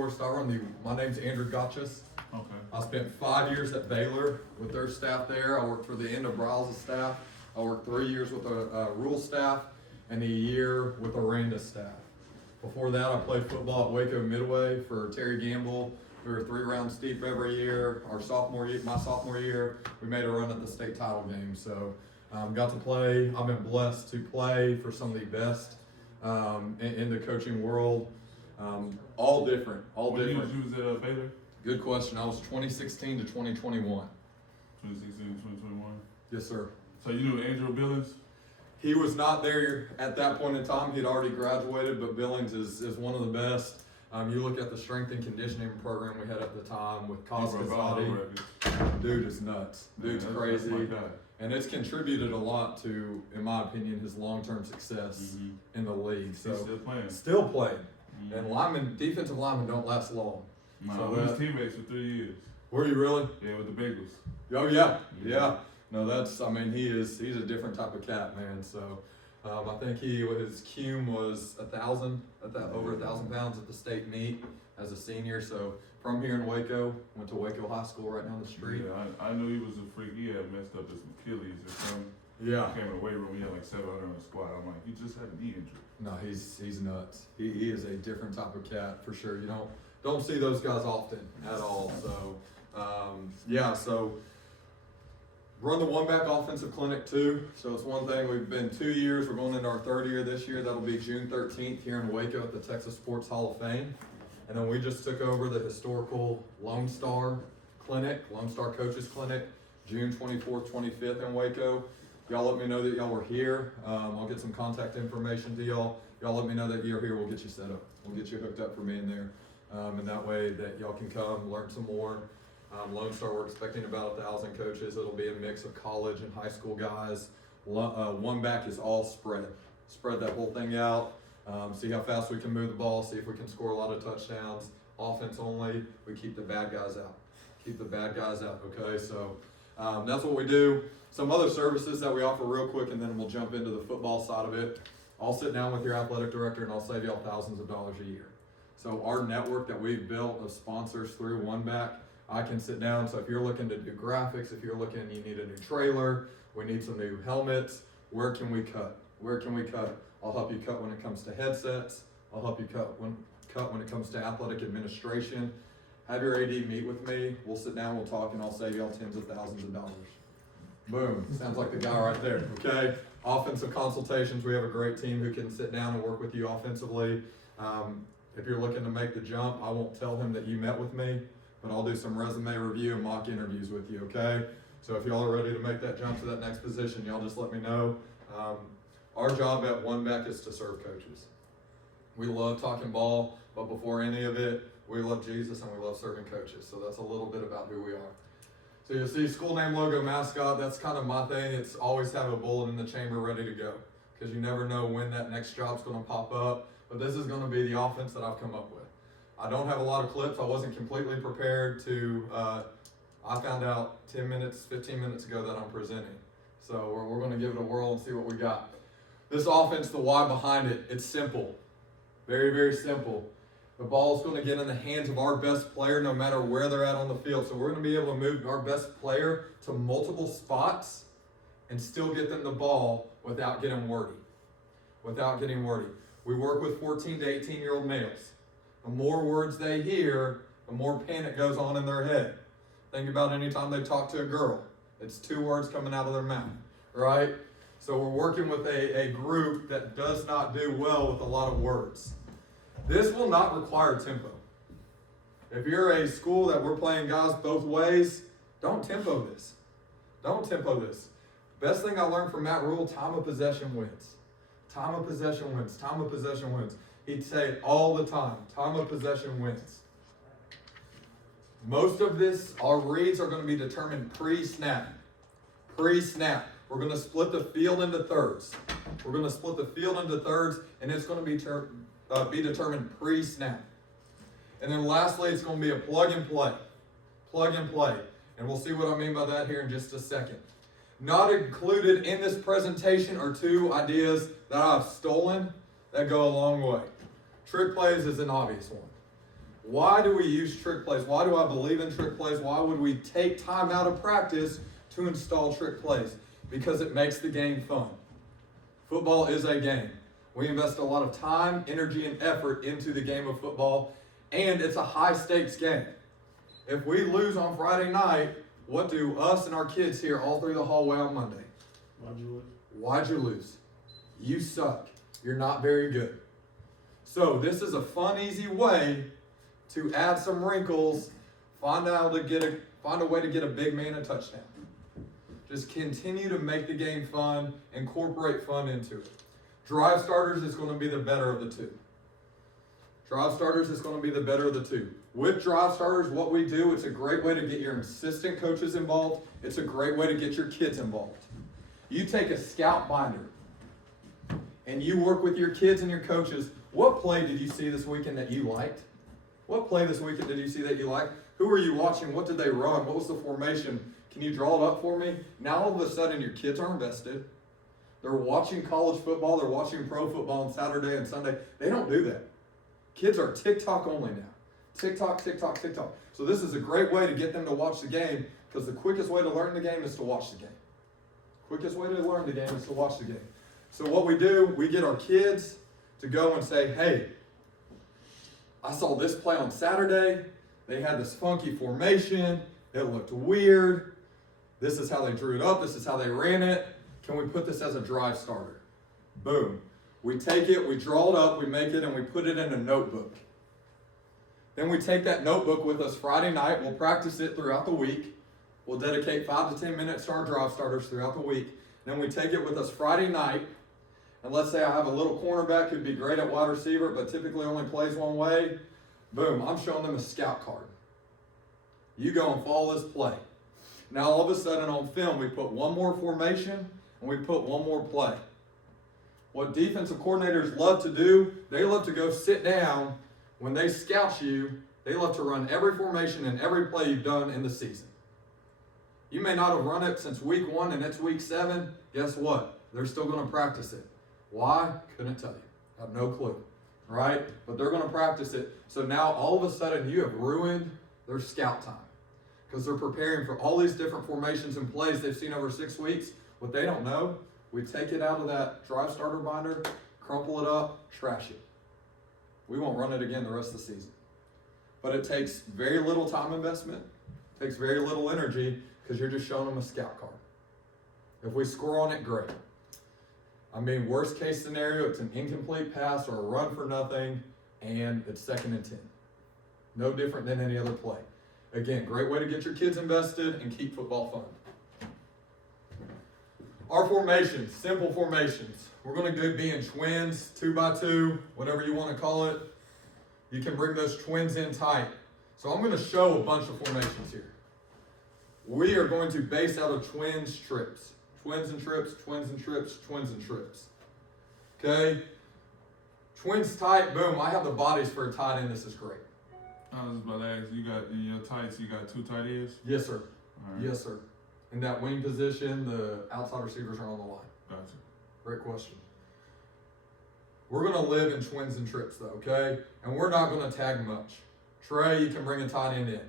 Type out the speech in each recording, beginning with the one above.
My name's Andrew Gochis. Okay. I spent 5 years at Baylor with their staff there. I worked for the end of Bryles' staff. I worked 3 years with the Rule staff and a year with Aranda's staff. Before that, I played football at Waco Midway for Terry Gamble. We were 3 rounds deep every year. My sophomore year, we made a run at the state title game. So got to play. I've been blessed to play for some of the best in the coaching world. All different. What years you was at Baylor? Good question. I was 2016 to 2021. 2016 to 2021? Yes, sir. So you knew Andrew Billings? He was not there at that point in time. He'd already graduated, but Billings is one of the best. You look at the strength and conditioning program we had at the time with Gochis. Dude is nuts. Dude's crazy. That's my guy. And it's contributed a lot to, in my opinion, his long-term success in the league. So He's still playing. Still playing. And defensive linemen don't last long. No, So we was teammates for 3 years. Were you really? Yeah, with the Bengals. Oh yeah. No, he's a different type of cat, man. So I think his cum was over 1,000 pounds at the state meet as a senior. So from here in Waco, went to Waco High School right down the street. Yeah, I knew he was a freak. He had messed up his Achilles or something. Yeah. He came in the weight room, he had like 700 on the squat. I'm like, he just had a knee injury. No, he's nuts. He is a different type of cat for sure. You don't see those guys often at all. So so run the One Back Offensive Clinic too. So it's one thing, we've been 2 years, we're going into our third year this year. That'll be June 13th here in Waco at the Texas Sports Hall of Fame. And then we just took over the historical Lone Star Coaches Clinic, June 24th, 25th in Waco. Y'all let me know that y'all were here. I'll get some contact information to y'all. Y'all let me know that you're here. We'll get you set up. We'll get you hooked up for me in there. And that way that y'all can come, learn some more. Lone Star, we're expecting about 1,000 coaches. It'll be a mix of college and high school guys. One Back is all spread. Spread that whole thing out. See how fast we can move the ball. See if we can score a lot of touchdowns. Offense only. We keep the bad guys out. Okay? So that's what we do. Some other services that we offer real quick, and then we'll jump into the football side of it. I'll sit down with your athletic director and I'll save y'all thousands of dollars a year. So our network that we've built of sponsors through One Back, I can sit down. So if you're looking to do graphics, if you're looking, you need a new trailer, we need some new helmets, where can we cut? I'll help you cut when it comes to headsets. I'll help you cut when it comes to athletic administration. Have your AD meet with me. We'll sit down, we'll talk, and I'll save y'all tens of thousands of dollars. Boom, sounds like the guy right there, okay? Offensive consultations, we have a great team who can sit down and work with you offensively. If you're looking to make the jump, I won't tell him that you met with me, but I'll do some resume review and mock interviews with you, okay? So if y'all are ready to make that jump to that next position, y'all just let me know. Our job at One Back is to serve coaches. We love talking ball, but before any of it, we love Jesus and we love serving coaches. So that's a little bit about who we are. So you'll see school name, logo, mascot. That's kind of my thing. It's always have a bullet in the chamber ready to go because you never know when that next job's going to pop up. But this is going to be the offense that I've come up with. I don't have a lot of clips. I wasn't completely prepared to. I found out 15 minutes ago that I'm presenting. So we're going to give it a whirl and see what we got. This offense, the why behind it, it's simple. Very, very simple. The ball's going to get in the hands of our best player no matter where they're at on the field. So we're going to be able to move our best player to multiple spots and still get them the ball without getting wordy. We work with 14 to 18-year-old males. The more words they hear, the more panic goes on in their head. Think about any time they talk to a girl. It's 2 words coming out of their mouth, right? So we're working with a group that does not do well with a lot of words. This will not require tempo. If you're a school that we're playing guys both ways, don't tempo this. Best thing I learned from Matt Rule, time of possession wins. He'd say it all the time, time of possession wins. Most of this, our reads are going to be determined pre-snap. We're going to split the field into thirds. And it's going to be determined pre-snap. And then lastly, it's going to be a plug and play. And we'll see what I mean by that here in just a second. Not included in this presentation are 2 ideas that I've stolen that go a long way. Trick plays is an obvious one. Why do we use trick plays? Why do I believe in trick plays? Why would we take time out of practice to install trick plays? Because it makes the game fun. Football is a game. We invest a lot of time, energy, and effort into the game of football, and it's a high-stakes game. If we lose on Friday night, what do us and our kids hear all through the hallway on Monday? Why'd you lose? Why'd you lose? You suck. You're not very good. So this is a fun, easy way to add some wrinkles, find a way to get a big man a touchdown. Just continue to make the game fun, incorporate fun into it. Drive starters is going to be the better of the two. Drive starters is going to be the better of the two. With drive starters, what we do, it's a great way to get your assistant coaches involved. It's a great way to get your kids involved. You take a scout binder and you work with your kids and your coaches. What play did you see this weekend that you liked? What play this weekend did you see that you liked? Who were you watching? What did they run? What was the formation? Can you draw it up for me? Now all of a sudden your kids are invested. They're watching college football. They're watching pro football on Saturday and Sunday. They don't do that. Kids are TikTok only now. TikTok, TikTok, TikTok. So this is a great way to get them to watch the game, because the quickest way to learn the game is to watch the game. Quickest way to learn the game is to watch the game. So what we do, we get our kids to go and say, hey, I saw this play on Saturday. They had this funky formation. It looked weird. This is how they drew it up. This is how they ran it. Can we put this as a drive starter? Boom. We take it, we draw it up, we make it, and we put it in a notebook. Then we take that notebook with us Friday night. We'll practice it throughout the week. We'll dedicate 5 to 10 minutes to our drive starters throughout the week. Then we take it with us Friday night. And let's say I have a little cornerback who'd be great at wide receiver, but typically only plays one way. Boom, I'm showing them a scout card. You go and follow this play. Now all of a sudden on film, we put one more formation and we put one more play. What defensive coordinators love to do, they love to go sit down. When they scout you, they love to run every formation and every play you've done in the season. You may not have run it since week 1 and it's week 7. Guess what? They're still going to practice it. Why? Couldn't tell you. Have no clue. Right? But they're going to practice it. So now all of a sudden you have ruined their scout time, because they're preparing for all these different formations and plays they've seen over 6 weeks. What they don't know, we take it out of that drive starter binder, crumple it up, trash it. We won't run it again the rest of the season. But it takes very little time investment, takes very little energy, because you're just showing them a scout card. If we score on it, great. I mean, worst case scenario, it's an incomplete pass or a run for nothing, and it's 2nd and 10. No different than any other play. Again, great way to get your kids invested and keep football fun. Our formations, simple formations. We're going to be in twins, 2x2, whatever you want to call it. You can bring those twins in tight. So I'm going to show a bunch of formations here. We are going to base out of twins trips. Twins and trips, twins and trips, twins and trips. Okay? Twins tight, boom. I have the bodies for a tight end. This is great. I was about to ask, you got in your tights, you got 2 tight ends? Yes, sir. All right. Yes, sir. In that wing position, the outside receivers are on the line. Gotcha. Great question. We're going to live in twins and trips, though, okay? And we're not going to tag much. Trey, you can bring a tight end in.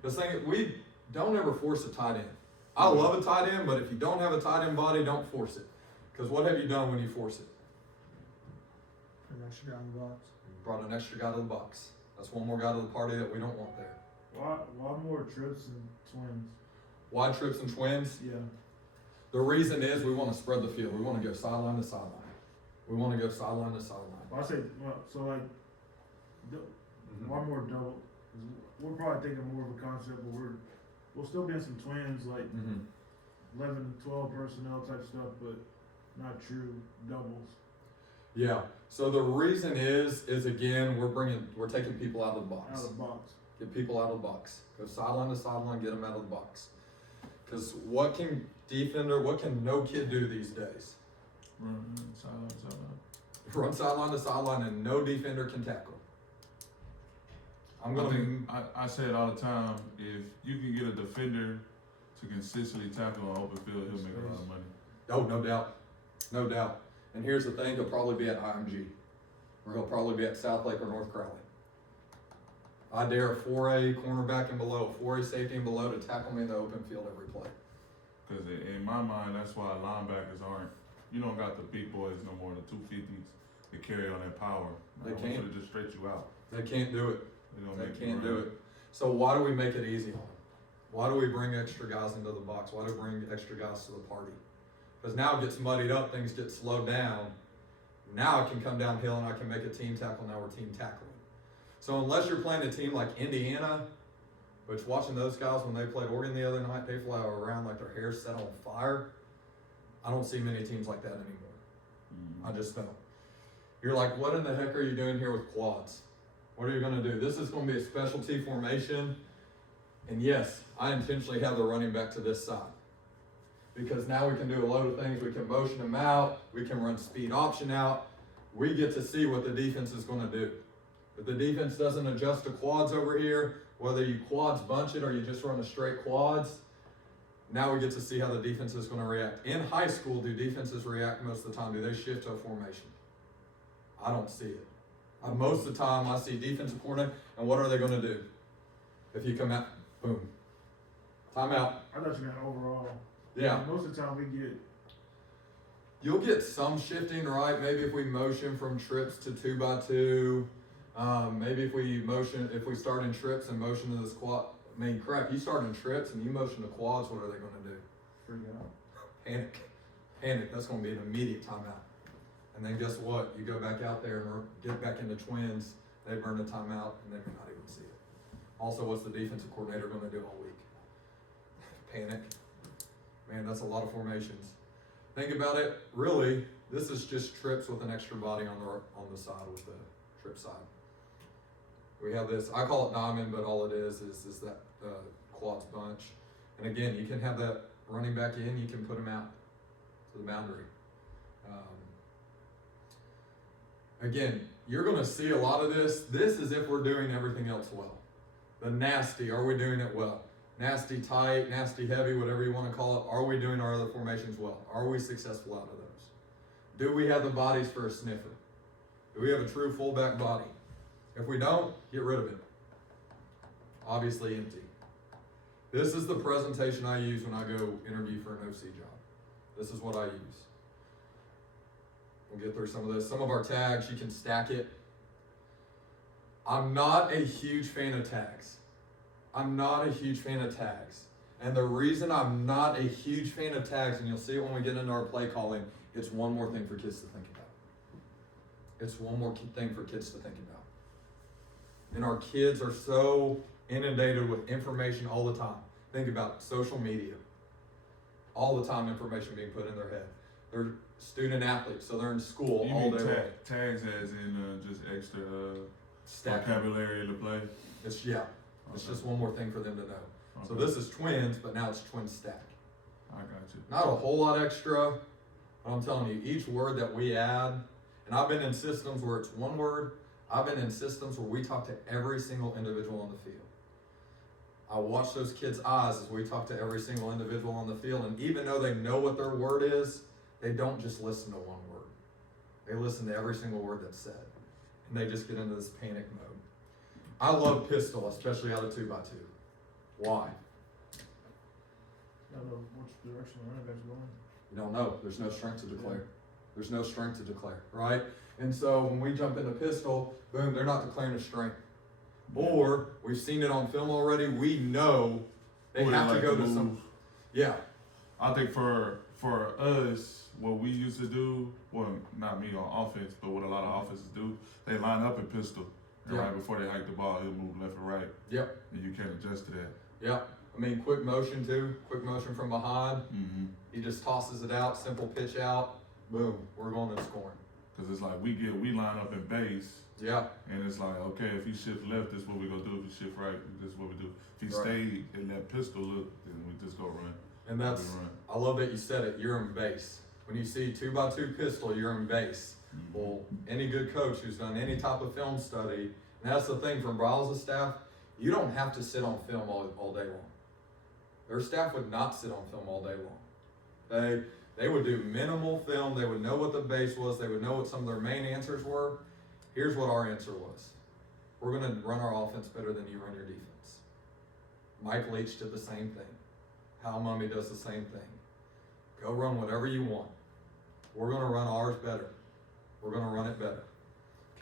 The thing is, we don't ever force a tight end. I love a tight end, but if you don't have a tight end body, don't force it. Because what have you done when you force it? An extra guy in the box. You brought an extra guy to the box. That's one more guy to the party that we don't want there. Why more trips and twins? Wide trips and twins? Yeah. The reason is we want to spread the field. We want to go sideline to sideline. We want to go sideline to sideline. Well, I say, so like, why more double? 'Cause we're probably thinking more of a concept, but we'll still be in some twins, like 11, 12 personnel type stuff, but not true doubles. Yeah. So the reason is again, we're taking people out of the box. Out of the box. Get people out of the box. Go sideline to sideline, get them out of the box. Because what can no kid do these days? Run sideline to sideline. Run sideline to sideline, and no defender can tackle. I say it all the time. If you can get a defender to consistently tackle on open field, he'll make a lot of money. Oh, no doubt. No doubt. And here's the thing, he'll probably be at IMG. Or he'll probably be at Southlake or North Crowley. I dare a 4A cornerback and below, a 4A safety and below to tackle me in the open field every play. Because in my mind, that's why linebackers aren't. You don't got the big boys no more, the 250s that carry on that power. They I want can't. you to just stretch you out. They can't do it. They don't They make you can't do run. it. So why do we make it easy on them? Why do we bring extra guys into the box? Why do we bring extra guys to the party? Because now it gets muddied up, things get slowed down. Now it can come downhill and I can make a team tackle. Now we're team tackling. So unless you're playing a team like Indiana, which watching those guys when they played Oregon the other night, they fly around like their hair's set on fire. I don't see many teams like that anymore. I just don't. You're like, what in the heck are you doing here with quads? What are you going to do? This is going to be a specialty formation. And yes, I intentionally have the running back to this side. Because now we can do a load of things. We can motion them out. We can run speed option out. We get to see what the defense is going to do. If the defense doesn't adjust to quads over here, whether you quads bunch it or you just run a straight quads, now we get to see how the defense is going to react. In high school, do defenses react most of the time? Do they shift to a formation? I don't see it. Most of the time, I see defensive coordinator, and what are they going to do? If you come out, boom, timeout. I thought you meant overall. Yeah. Most of the time we get. You'll get some shifting, right? Maybe if we motion from trips to 2x2, maybe if we start in trips and motion to the squat. I mean, crap, you start in trips and you motion to quads, what are they going to do? Freak out. Panic. That's going to be an immediate timeout. And then guess what? You go back out there and get back into twins. They burn a timeout and they may not even see it. Also, what's the defensive coordinator going to do all week? Panic. Man, that's a lot of formations. Think about it. Really, this is just trips with an extra body on the side with the trip side. We have this. I call it diamond, but all it is that quads bunch. And again, you can have that running back in. You can put him out to the boundary. Again, you're going to see a lot of this. This is if we're doing everything else well. The nasty, are we doing it well? Nasty tight, nasty heavy, whatever you want to call it. Are we doing our other formations well? Are we successful out of those? Do we have the bodies for a sniffer? Do we have a true fullback body? If we don't, get rid of it. Obviously empty. This is the presentation I use when I go interview for an OC job. This is what I use. We'll get through some of this. Some of our tags, you can stack it. I'm not a huge fan of tags. And the reason I'm not a huge fan of tags, and you'll see it when we get into our play calling, it's one more thing for kids to think about. And our kids are so inundated with information all the time. Think about social media. All the time information being put in their head. They're student athletes, so they're in school You all mean day long. tags as in just extra Stacking. vocabulary to play? It's Okay. just one more thing for them to know. Okay. So this is twins, but now it's twin stack. I got you. Not a whole lot extra, but I'm telling you, each word that we add, and I've been in systems where it's one word. I've been in systems where we talk to every single individual on the field. I watch those kids' eyes as we talk to every single individual on the field, and even though they know what their word is, they don't just listen to one word. They listen to every single word that's said, and they just get into this panic mode. I love pistol, especially out of 2x2. Why? I don't know which direction the running back's going. You don't know. There's no strength to declare. There's no strength to declare, right? And so when we jump into pistol, boom, they're not declaring a strength. Or we've seen it on film already. We know they Who they have to like go to to some. move. Yeah. I think for us, what we used to do, well, not me on offense, but what a lot of offenses do, they line up in pistol. And Yeah. right before they hike the ball, he'll move left or right. Yep. And you can't adjust to that. Yep. I mean, quick motion too. Quick motion from behind. Mm-hmm. He just tosses it out. Simple pitch out. Boom. We're going to scoring. Because it's like we line up in base, Yeah. and it's like, okay, if he shift left, this is what we gonna do. If he shift right, this is what we do. If he Right. stayed in that pistol look, then we just go run. And that's, We run. I love that you said it. You're in base. When you see 2x2 pistol, you're in base. Mhm. Well, any good coach who's done any type of film study, and that's the thing from Bryles' staff, you don't have to sit on film all day long. Their staff would not sit on film all day long. They would do minimal film. They would know what the base was. They would know what some of their main answers were. Here's what our answer was. we're going to run our offense better than you run your defense. Mike Leach did the same thing. Hal Mummy does the same thing. Go run whatever you want. We're going to run ours better. We're going to run it better.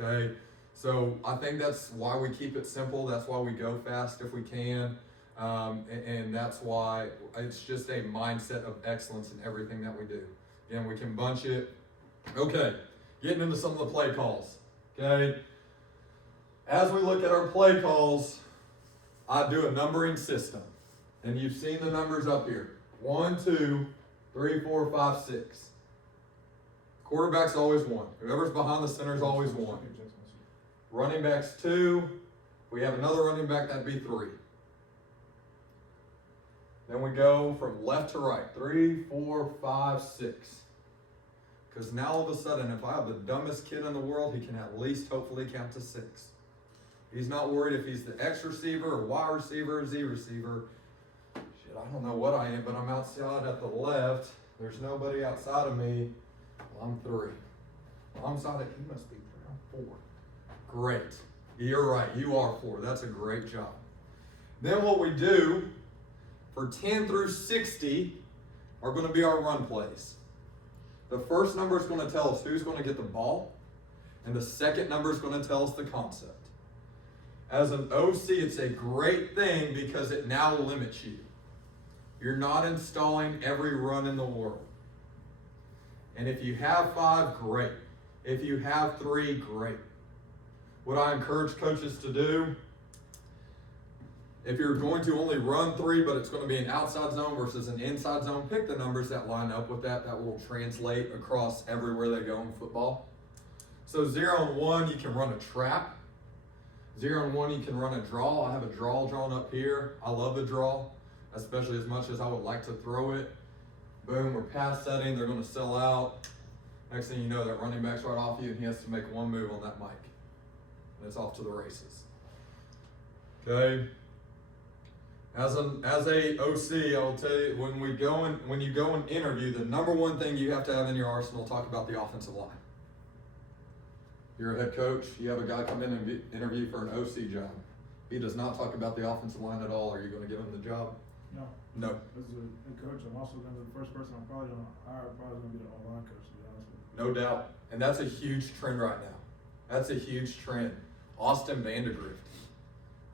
Okay? So I think that's why we keep it simple. That's why we go fast if we can. And that's why it's just a mindset of excellence in everything that we do. Again, we can bunch it. Okay, getting into some of the play calls. Okay? As we look at our play calls, I do a numbering system. And you've seen the numbers up here. 1, 2, 3, 4, 5, 6. Quarterback's always 1. Whoever's behind the center is always 1. Running back's 2. We have another running back, that'd be 3. Then we go from left to right. 3, 4, 5, 6. Because now all of a sudden, if I have the dumbest kid in the world, he can at least hopefully count to 6. He's not worried if he's the X receiver or Y receiver or Z receiver. Shit, I don't know what I am, but I'm outside at the left. There's nobody outside of me. Well, I'm 3. Well, I'm outside of, he must be 3. I'm 4. Great. You're right. You are 4. That's a great job. Then what we do for 10 through 60 are going to be our run plays. The first number is going to tell us who's going to get the ball, and the second number is going to tell us the concept. As an OC, it's a great thing because it now limits you. You're not installing every run in the world. And if you have 5, great. If you have 3, great. What I encourage coaches to do, if you're going to only run 3, but it's going to be an outside zone versus an inside zone, pick the numbers that line up with that. That will translate across everywhere they go in football. So 0 and 1, you can run a trap. 0 and 1, you can run a draw. I have a draw drawn up here. I love the draw, especially as much as I would like to throw it. Boom, we're pass setting. They're going to sell out. Next thing you know, that running back's right off you, and he has to make one move on that mic. And it's off to the races. Okay? As a OC, I will tell you, when you go and interview, the number one thing you have to have in your arsenal, talk about the offensive line. You're a head coach, you have a guy come in and interview for an OC job. He does not talk about the offensive line at all. Are you going to give him the job? No. No. As a head coach, I'm also going to be the first person I'm probably going to hire, probably going to be the O-line coach, to be honest with you. No doubt. And that's a huge trend right now. That's a huge trend. Austin Vandegrift.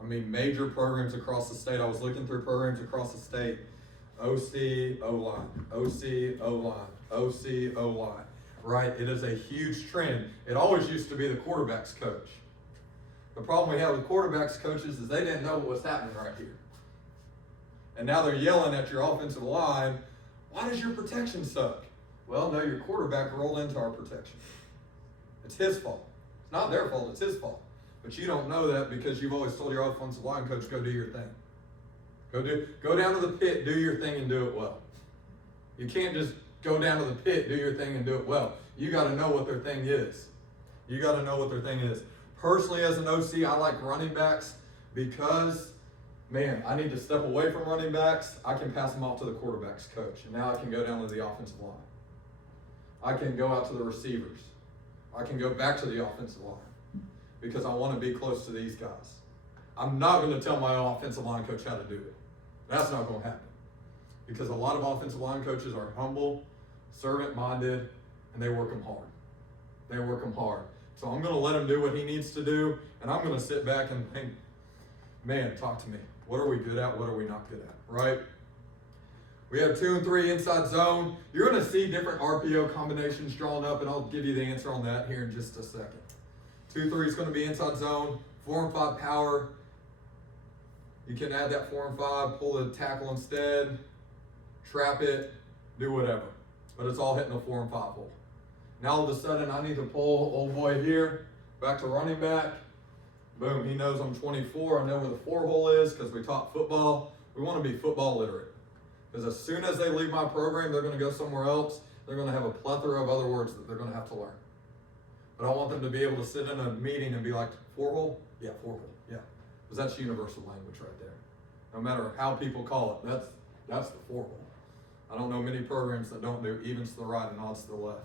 I mean, major programs across the state. I was looking through programs across the state. OC, O-line, OC, O-line, OC, O-line. Right? It is a huge trend. It always used to be the quarterback's coach. The problem we have with quarterbacks coaches is they didn't know what was happening right here. And now they're yelling at your offensive line, why does your protection suck? Well, no, your quarterback rolled into our protection. It's his fault. It's not their fault, it's his fault. But you don't know that because you've always told your offensive line coach, go do your thing. Go down to the pit, do your thing, and do it well. You can't just go down to the pit, do your thing, and do it well. You got to know what their thing is. You got to know what their thing is. Personally, as an OC, I like running backs because, man, I need to step away from running backs. I can pass them off to the quarterback's coach, and now I can go down to the offensive line. I can go out to the receivers. I can go back to the offensive line because I want to be close to these guys. I'm not going to tell my offensive line coach how to do it. That's not going to happen because a lot of offensive line coaches are humble, servant-minded, and they work them hard. They work them hard. So I'm going to let him do what he needs to do, and I'm going to sit back and think, man, talk to me. What are we good at? What are we not good at, right? We have 2 and 3 inside zone. You're going to see different RPO combinations drawn up, and I'll give you the answer on that here in just a second. 2-3 is going to be inside zone. 4 and 5 power. You can add that 4 and 5, pull the tackle instead, trap it, do whatever. But it's all hitting the 4 and 5 hole. Now all of a sudden I need to pull old boy here, back to running back. Boom, he knows I'm 24. I know where the 4 hole is because we taught football. We want to be football literate. Because as soon as they leave my program, they're going to go somewhere else. They're going to have a plethora of other words that they're going to have to learn. But I want them to be able to sit in a meeting and be like, 4 hole? Yeah, 4 hole, yeah. Because that's universal language right there. No matter how people call it, that's the 4 hole. I don't know many programs that don't do evens to the right and odds to the left.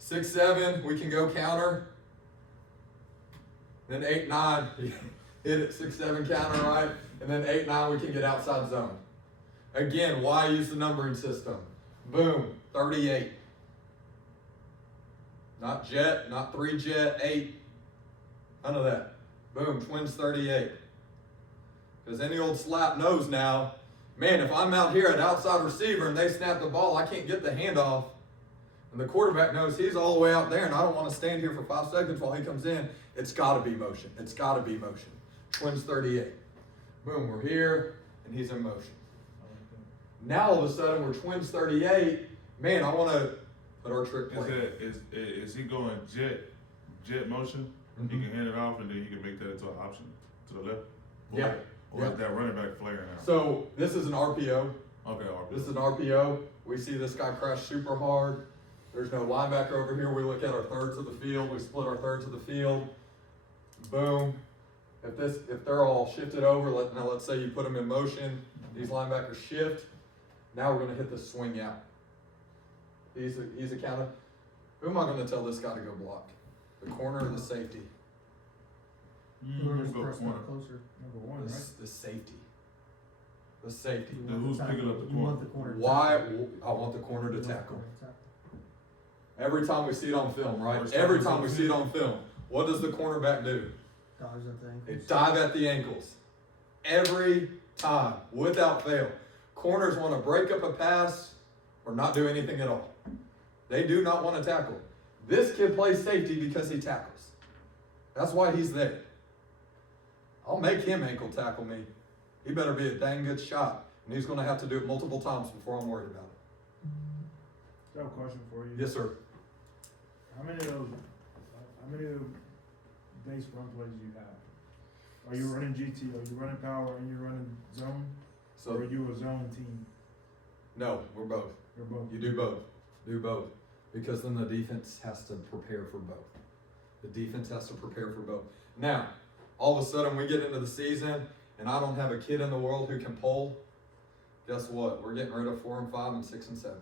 6-7, we can go counter. Then 8-9, hit it 6-7 counter, right? And then 8-9, we can get outside zone. Again, why use the numbering system? Boom, 38. Not jet, not 3 jet, 8. None of that. Boom, twins 38. Because any old slap knows now, man, if I'm out here at outside receiver and they snap the ball, I can't get the handoff. And the quarterback knows he's all the way out there and I don't want to stand here for 5 seconds while he comes in. It's got to be motion. It's got to be motion. Twins 38. Boom, we're here and he's in motion. Now all of a sudden we're twins 38. Man, I want to put our trick play. Is he going jet motion? Mm-hmm. He can hand it off and then he can make that into an option to the left? Yeah. Or is that running back flaring out? So this is an RPO. Okay, RPO. This is an RPO. We see this guy crash super hard. There's no linebacker over here. We look at our thirds of the field. We split our thirds of the field. Boom. If they're all shifted over, let's say you put them in motion. These linebackers shift. Now we're going to hit the swing out. He's a counter. Who am I going to tell this guy to go block? The corner or the safety? Whoever's Go the person corner. closer. Number one, right? The safety. The safety. Then who's picking up the You want corner? the corner to Why? tackle. I want the corner to You want the tackle. corner to tackle. Every time we see it on film, right? First Every time time we see it on film, what does the cornerback do? Dodge that thing. They dive at the ankles. Every time, without fail. Corners want to break up a pass or not do anything at all. They do not want to tackle. This kid plays safety because he tackles. That's why he's there. I'll make him ankle tackle me. He better be a dang good shot. And he's going to have to do it multiple times before I'm worried about it. I have a question for you. Yes, sir. How many of those base run plays do you have? Are you running GT? Are you running power? And you're running zone? Or So, are you a zone team? no, we're both. Or both? You do both. Do both. Because then the defense has to prepare for both. The defense has to prepare for both. Now, all of a sudden we get into the season and I don't have a kid in the world who can pull. Guess what? We're getting rid of 4 and 5 and 6 and 7.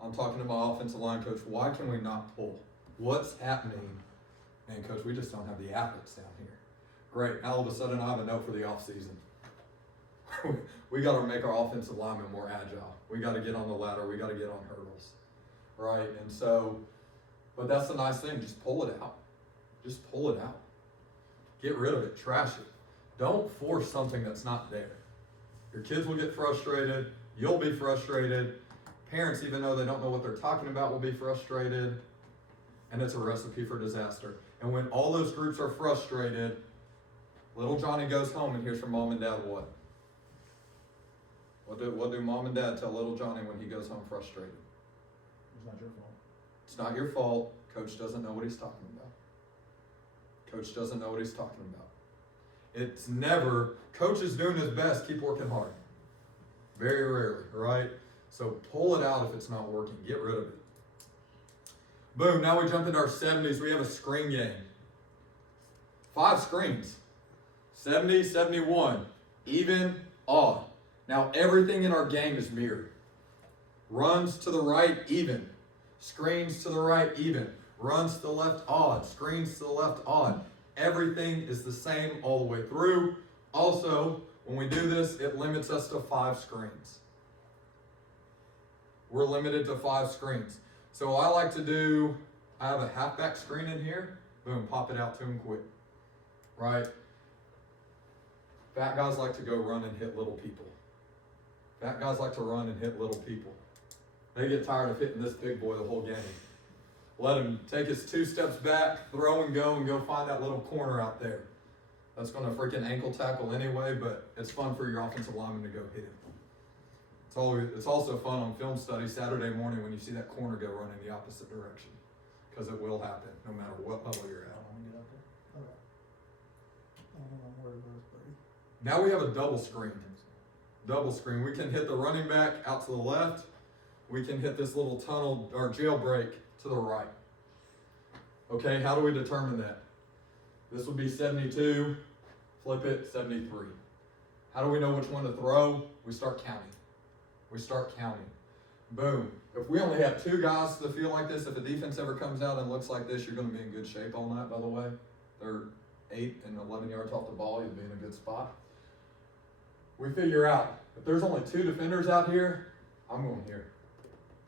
I'm talking to my offensive line coach. Why can we not pull? What's happening? Man, coach, we just don't have the athletes down here. Great. Now all of a sudden I have a note for the offseason. We got to make our offensive linemen more agile. We got to get on the ladder. We got to get on hurdles. Right? And so, but that's the nice thing. Just pull it out. Just pull it out. Get rid of it. Trash it. Don't force something that's not there. Your kids will get frustrated. You'll be frustrated. Parents, even though they don't know what they're talking about, will be frustrated. And it's a recipe for disaster. And when all those groups are frustrated, little Johnny goes home and hears from mom and dad what? What do mom and dad tell little Johnny when he goes home frustrated? It's not your fault. It's not your fault. Coach doesn't know what he's talking about. Coach doesn't know what he's talking about. It's never, coach is doing his best, keep working hard. Very rarely, right? So pull it out if it's not working. Get rid of it. Boom, now we jump into our 70s. We have a screen game. 5 screens. 70, 71. Even, odd. Now everything in our game is mirrored. Runs to the right, even. Screens to the right, even. Runs to the left, odd. Screens to the left, odd. Everything is the same all the way through. Also, when we do this, it limits us to 5 screens. We're limited to 5 screens. So I like to do, I have a halfback screen in here. Boom, pop it out to him quick. Right? Fat guys like to go run and hit little people. Fat guys like to run and hit little people. They get tired of hitting this big boy the whole game. Let him take his 2 steps back, throw and go find that little corner out there. That's going to freaking ankle tackle anyway, but it's fun for your offensive lineman to go hit him. It's also fun on film study Saturday morning when you see that corner go run in the opposite direction. Because it will happen no matter what level you're I at. don't want to get out there. Okay. I don't know what I'm worried about, buddy. Now we have a double screen. Double screen. We can hit the running back out to the left. We can hit this little tunnel or jailbreak to the right. Okay, how do we determine that? This would be 72. Flip it, 73. How do we know which one to throw? We start counting. We start counting. Boom. If we only have 2 guys to feel like this, if a defense ever comes out and looks like this, you're going to be in good shape all night, by the way. they're 8 and 11 yards off the ball, you'll be in a good spot. We figure out, if there's only 2 defenders out here, I'm going here.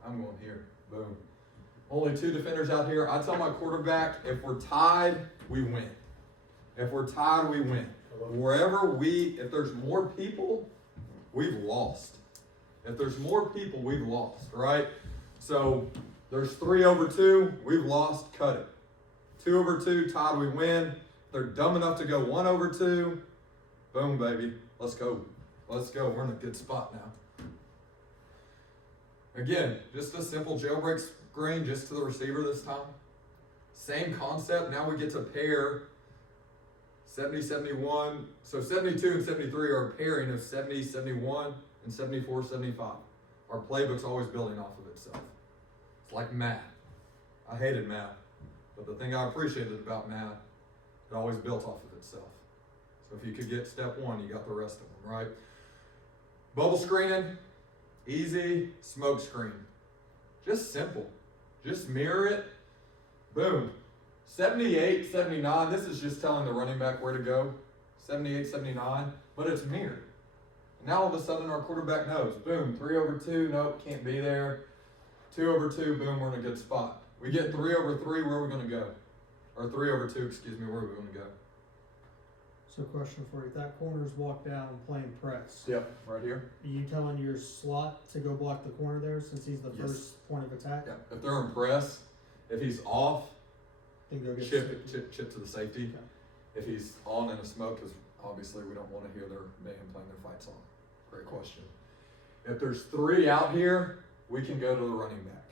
I'm going here. Boom. Only 2 defenders out here. I tell my quarterback, if we're tied, we win. If we're tied, we win. If there's more people, we've lost. If there's more people, we've lost, right? So there's 3 over 2, we've lost, cut it. 2 over 2, tied, we win. They're dumb enough to go 1 over 2. Boom, baby. Let's go. Let's go. We're in a good spot now. Again, just a simple jailbreak screen just to the receiver this time. Same concept. Now we get to pair 70, 71. So 72 and 73 are a pairing of 70, 71, and 74, 75. Our playbook's always building off of itself. It's like math. I hated math. But the thing I appreciated about math, it always built off of itself. So if you could get step 1, you got the rest of them, right? Bubble screening, easy, smoke screen. Just simple. Just mirror it. Boom. 78, 79, this is just telling the running back where to go. 78, 79, but it's mirrored. Now all of a sudden our quarterback knows. Boom, 3 over 2, nope, can't be there. 2 over 2, boom, we're in a good spot. We get 3 over 3, where are we going to go? Or 3 over 2, excuse me, where are we going to go? So question for you, if that corner's walked down playing press, Yep, right here. are you telling your slot to go block the corner there since he's the Yes. first point of attack? Yep. If they're in press, if he's off, Then go get chip to the safety. Okay. If he's on in a smoke, because obviously we don't want to hear their band playing their fights on. Great question. If there's 3 out here, we can go to the running back.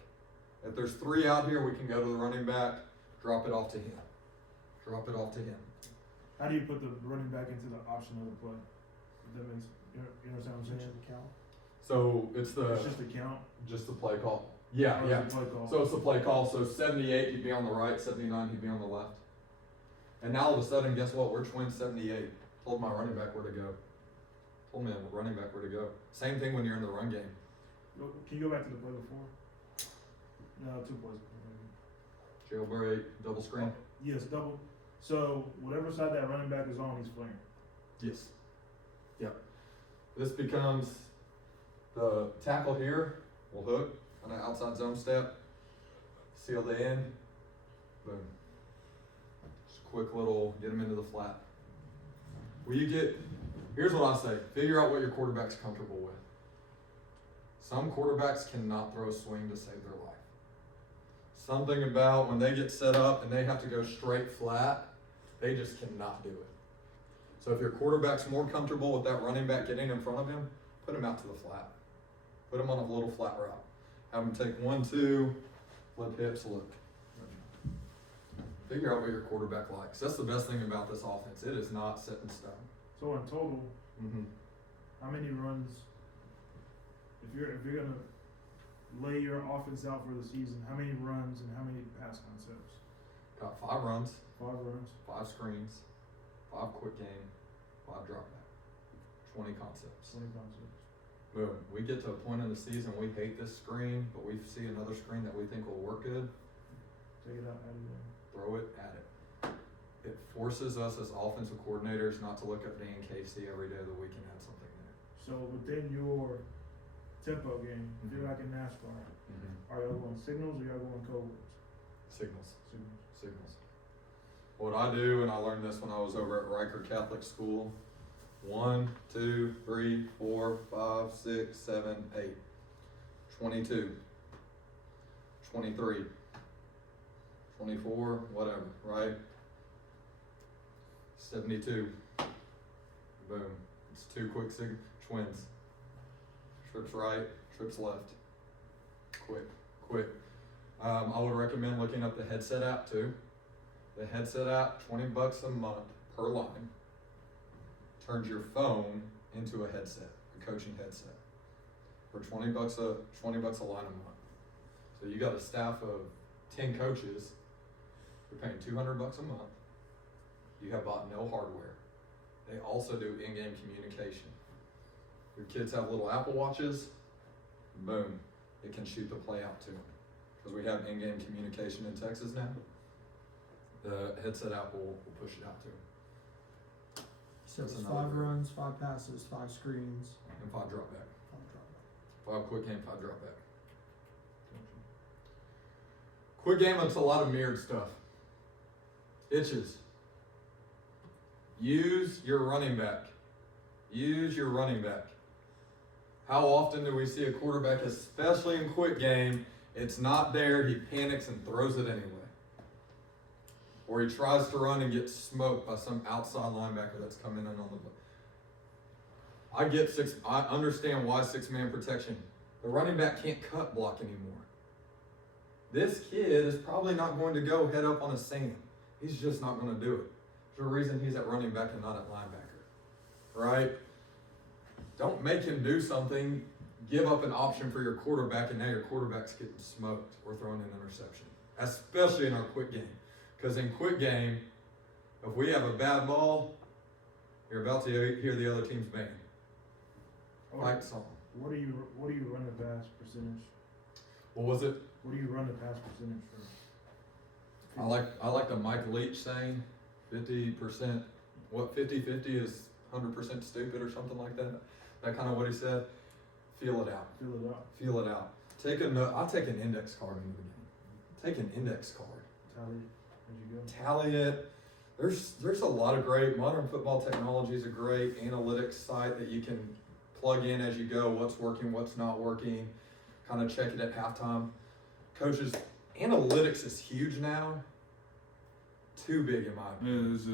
If there's 3 out here, we can go to the running back, drop it off to him. Drop it off to him. How do you put the running back into the option of the play? If that makes, you know what I'm Which saying? is the count. So it's It's just a count. just the play call. Yeah, Or is yeah. it play call? So it's the play call. So 78, he'd be on the right. 79, he'd be on the left. And now all of a sudden, guess what? We're twin 78. Told my running back where to go. Told my running back where to go. Same thing when you're in the run game. Can you go back to the play before? No, 2 plays. Jailbreak, double screen. Yes, double. So whatever side that running back is on, he's flaring. Yes. Yep. This becomes the tackle here. Will hook on an outside zone step. Seal the end. Boom. Just a quick little get him into the flat. Here's what I say. Figure out what your quarterback's comfortable with. Some quarterbacks cannot throw a swing to save their life. Something about when they get set up and they have to go straight flat, they just cannot do it. So if your quarterback's more comfortable with that running back getting in front of him, put him out to the flat. Put him on a little flat route. Have him take 1, 2, flip hips, look. Figure out what your quarterback likes. That's the best thing about this offense. It is not set in stone. So in total, Mm-hmm. how many runs? If you're gonna lay your offense out for the season, how many runs and how many pass concepts? Got 5 runs, 5 runs. 5 screens, 5 quick game, 5 drop back, 20 concepts. 20 concepts. Boom. We get to a point in the season we hate this screen, but we see another screen that we think will work good. Take it out, add it in. Throw it at it. It forces us as offensive coordinators not to look at Dan Casey every day of the week and add something there. So within your tempo game, if you're like in NASCAR, are y'all going signals or y'all going codes? Signals. Signals. Signals. What I do, and I learned this when I was over at Riker Catholic School. 1, 2, 3, 4, 5, 6, 7, 8. 22. 23. 24, whatever, right? 72. Boom. It's 2 quick twins. Trips right, trips left. Quick. I would recommend looking up the headset app too. The headset app, $20 a month per line. Turns your phone into a headset, a coaching headset. For $20 a line a month. So you got a staff of 10 coaches. You're paying $200 a month. You have bought no hardware. They also do in-game communication. Your kids have little Apple Watches. Boom, it can shoot the play out to them. Because we have in-game communication in Texas now. the headset app will push it out to him. So it's That's 5 another- runs, 5 passes, 5 screens, And 5 drop back. 5 drop back. 5 quick game, 5 drop back. Quick game, it's a lot of mirrored stuff. Itches. Use your running back. Use your running back. How often do we see a quarterback, especially in quick game, it's not there, he panics and throws it anyway. Or he tries to run and gets smoked by some outside linebacker that's coming in on the play. I understand why 6-man protection. The running back can't cut block anymore. This kid is probably not going to go head up on a Sam. He's just not going to do it. There's a reason he's at running back and not at linebacker, right? Don't make him do something, give up an option for your quarterback, and now your quarterback's getting smoked or throwing an interception, especially in our quick game. Because in quick game, if we have a bad ball, you're about to hear the other team's band. Fight song. What do you run the pass percentage? What was it? What do you run the pass percentage for? I like the Mike Leach saying 50%, 50-50 is 100% stupid or something like that. That kind of what he said. Feel it out. Fill it out. Feel it out. I'll take an index card into the game. Take an index card. Tally as you go. Tally it. There's a lot of great modern football technology is a great analytics site that you can plug in as you go. What's working, what's not working. Kind of check it at halftime. Coaches, analytics is huge now. Too big in my opinion. It's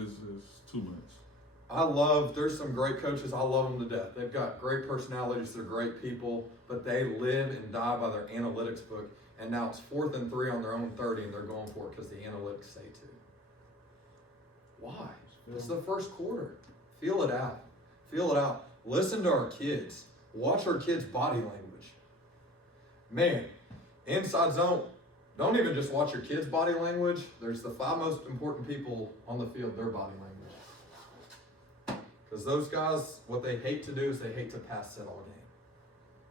too much. There's some great coaches, I love them to death. They've got great personalities, they're great people, but they live and die by their analytics book. And now it's 4th and 3 on their own 30 and they're going for it because the analytics say to. Why? It's the first quarter. Feel it out. Feel it out. Listen to our kids. Watch our kids' body language. Man, inside zone, don't even just watch your kids' body language. There's the 5 most important people on the field, their body language. Because those guys, what they hate to do is they hate to pass set all game.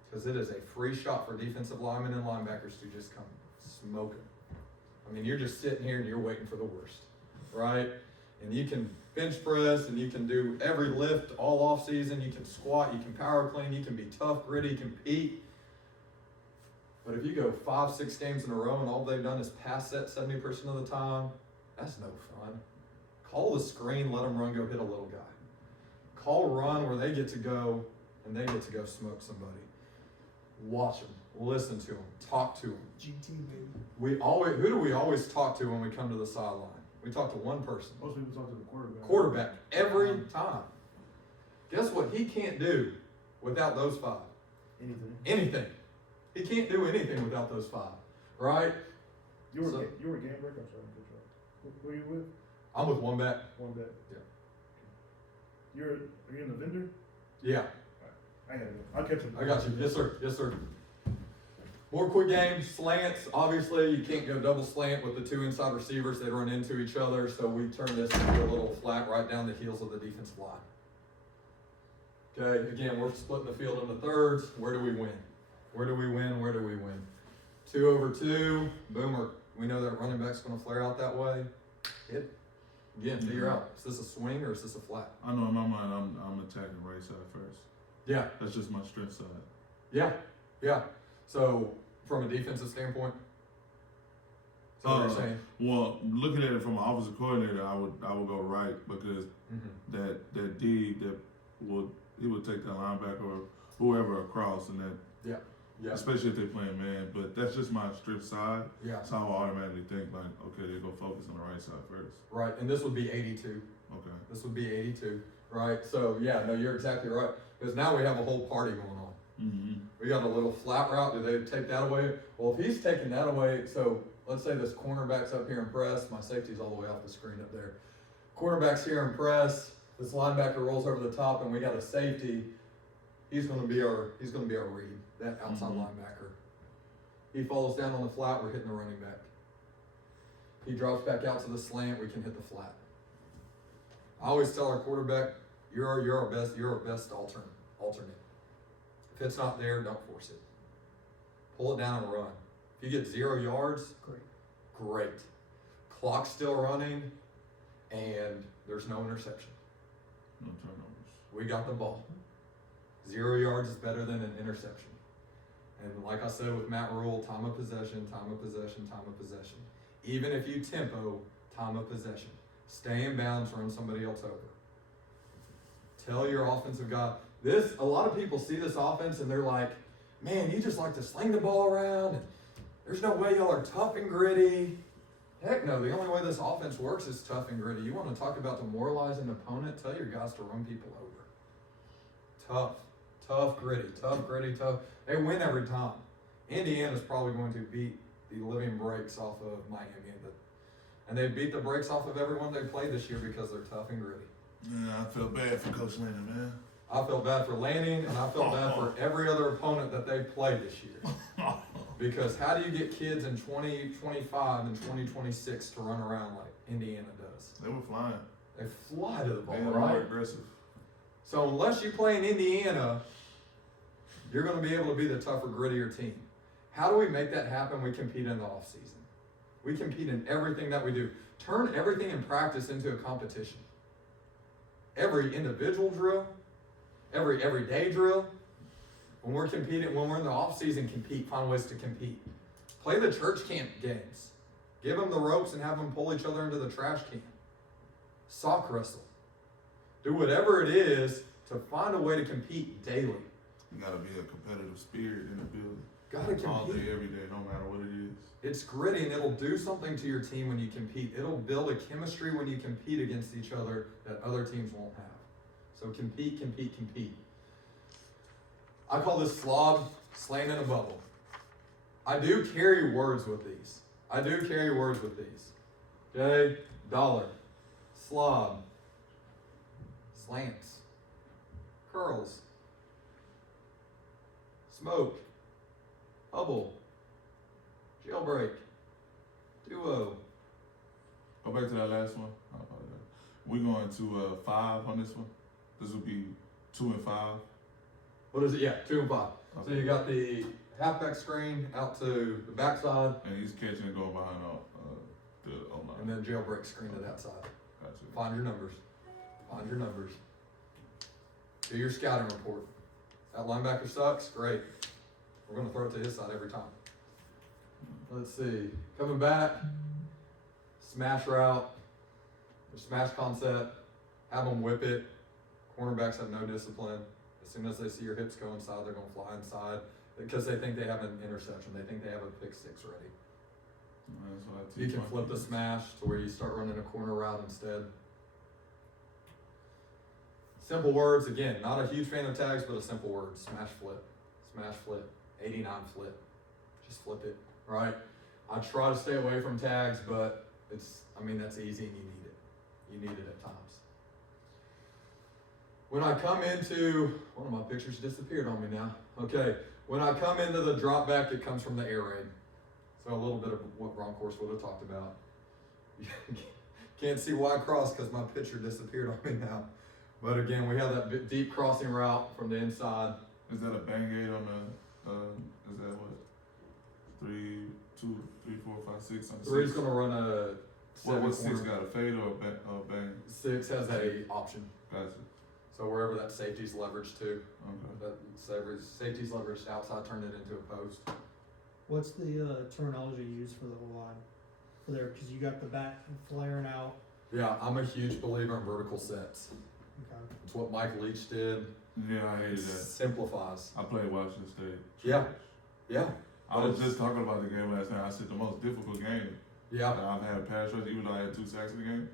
Because it is a free shot for defensive linemen and linebackers to just come smoke them. I mean, you're just sitting here and you're waiting for the worst, right? And you can bench press and you can do every lift all off season. You can squat, you can power clean, you can be tough, gritty, compete. But if you go 5-6 games in a row and all they've done is pass set 70% of the time, that's no fun. Call the screen, let them run, go hit a little guy. Call run where they get to go and they get to go smoke somebody. Watch them, listen to them, talk to them. GT baby. Who do we always talk to when we come to the sideline? We talk to one person. Most people talk to the quarterback. Quarterback, every time. Guess what he can't do without those 5? Anything. Anything. He can't do anything without those 5, right? You were So- game break. I'm sorry. Good job. Who are you with? I'm with One Back. One bet. Yeah. Are you in the vendor? Yeah, I got it. I'll catch you. I got you. Yes, sir. Yes, sir. More quick games, slants. Obviously, you can't go double slant with the 2 inside receivers. They run into each other, so we turn this into a little flat right down the heels of the defensive line. Okay, again, we're splitting the field into thirds. Where do we win? Where do we win? Where do we win? 2 over 2, boomer. We know that running back's going to flare out that way. Hit. Again, figure out, is this a swing or is this a flat? I know in my mind I'm attacking right side first. Yeah, That's just my strength side. yeah, yeah. So, from a defensive standpoint, is that what you're saying? Well, looking at it from an offensive coordinator, I would go right because that D that would take that linebacker or whoever across and that Yeah, especially if they're playing man. But that's just my strip side. yeah, So I will automatically think like, okay, they go focus on the right side first. right. And this would be 82. Okay. This would be 82, right? So, yeah, no, you're exactly right. Because now we have a whole party going on. Mm-hmm. We got a little flat route. Do they take that away? Well, if he's taking that away, so let's say this cornerback's up here in press. My safety's all the way off the screen up there. Cornerback's here in press. This linebacker rolls over the top, and we got a safety. He's going to be our read, that outside linebacker. He falls down on the flat. We're hitting the running back. He drops back out to the slant. We can hit the flat. I always tell our quarterback, you're our best alternate. If it's not there, don't force it. Pull it down and run. If you get 0 yards, Great. great. clock's still running, and there's no interception. No turnovers. We got the ball. 0 yards is better than an interception. And like I said with Matt Rule, time of possession, time of possession, time of possession. Even if you tempo, time of possession. Stay in bounds, run somebody else over. Tell your offensive guy. A lot of people see this offense and they're like, man, you just like to sling the ball around. And there's no way y'all are tough and gritty. Heck no, the only way this offense works is tough and gritty. You want to talk about demoralizing an opponent? Tell your guys to run people over. Tough, gritty. They win every time. Indiana's probably going to beat the living brakes off of Miami. And they beat the brakes off of everyone they played this year because they're tough and gritty. Yeah, I feel bad for Coach Lanning, man. I felt bad for Lanning, and I felt bad for every other opponent that they played this year. Because how do you get kids in 2025 and 2026 to run around like Indiana does? They were flying. They fly to the ball, They were right? more aggressive. So unless you play in Indiana, you're going to be able to be the tougher, grittier team. How do we make that happen? We compete in the offseason. We compete in everything that we do. Turn everything in practice into a competition. Every individual drill, every everyday drill. When we're competing, when we're in the offseason, compete. Find ways to compete. Play the church camp games. Give them the ropes and have them pull each other into the trash can. Sock wrestle. Do whatever it is to find a way to compete daily. You gotta be a competitive spirit in the building. Gotta compete. All day, every day, no matter what it is. It's gritty and it'll do something to your team when you compete. It'll build a chemistry when you compete against each other that other teams won't have. So compete. I call this slob slaying in a bubble. I do carry words with these. Okay? Dollar, slob, slants, curls, smoke, bubble, jailbreak, duo. Go back to that last one. I apologize. We're going to 5 on this one. This would be 2 and 5. What is it? Yeah, 2 and 5. Okay. So you got the halfback screen out to the backside, And he's catching and going behind the O-line. and then jailbreak screen to that side. Gotcha. Find your numbers. Do your scouting report. That linebacker sucks? Great. We're going to throw it to his side every time. Let's see. Coming back, smash route, or smash concept, have them whip it. Cornerbacks have no discipline. As soon as they see your hips go inside, they're going to fly inside because they think they have an interception. They think they have a pick six ready. That's what I You teach can my flip the kids. smash to where you start running a corner route instead. Simple words, again, not a huge fan of tags, but a simple word. Smash flip, 89 flip. Just flip it, right? I try to stay away from tags, but that's easy and you need it. You need it at times. When I come into, one of my pictures disappeared on me now. Okay, when I come into the drop back, it comes from the air raid. So a little bit of what Broncourse would have talked about. Can't see why I crossed because my picture disappeared on me now. But again, we have that deep crossing route from the inside. Is that a bang aid on the, is that what? 3, 2, 3, 4, 5, 6 on the 3's 6? going to run a 7 What 6 corner. got a fade or a bang? 6 has a option. Gotcha. So wherever that safety's leveraged to, Okay. that safety's leveraged outside, turn it into a post. What's the terminology used for the O-line? For there, because you got the back flaring out. Yeah, I'm a huge believer in vertical sets. Okay. It's what Mike Leach did. Yeah, I hated It that. simplifies. I played Washington State. Yeah. Yeah. I was just talking about the game last night. I said the most difficult game Yeah. that I've had a pass rush, even though I had 2 sacks in the game.